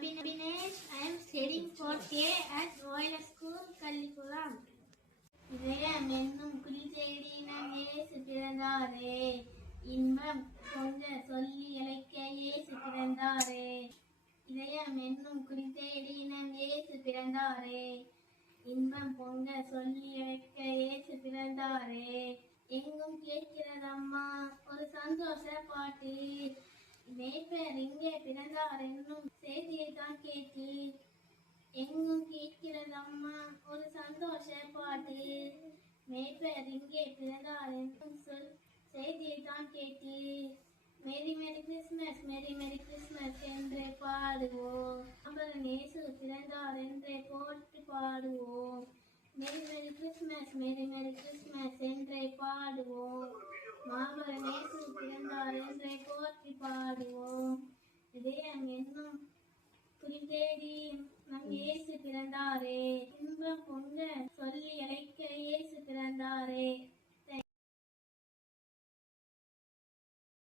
I am Abhin Abhinesh. I am studying for K at Royal School, இதயம் என்னும் குளித்தேடி நம் இயேசு பிறந்தாரே. இன்பம் கொஞ்ச சொல்லி இழைக்க இயேசு பிறந்தாரே. இதயம் என்னும் குளித்தேடி நம் இயேசு பிறந்தாரே. இன்பம் பொங்க சொல்லி இழைக்க இயேசு பிறந்தாரே. எங்கும் கேட்கிறதம்மா ஒரு சந்தோஷ பாட்டு. மேய்ப்பர் இங்கே பிறந்தார் என்னும் செய்தியை தான் கேட்டீர். எங்கும் கேட்கிறதம்மா ஒரு சந்தோஷ பாட்டு. மேய்ப்பர் இங்கே பிறந்தார் என்னும் சொல் செய்தியை தான் கேட்டீர். மேரி மேரி கிறிஸ்மஸ் மேரி மேரி கிறிஸ்மஸ் என்றே பாடுவோம். அப்புறம் நேசு பிறந்தார் என்றே போட்டு பாடுவோம் மேரி மேரி கிறிஸ்மஸ் மேரி மேரி கிறிஸ்மஸ் என்றே பாடுவோம் மாபர நேசு பிறந்தார் என்றே போற்றி பாடுவோம். இதயம் என்னும் புரிந்தேடி நம் இயேசு பிறந்தாரே. இன்பம்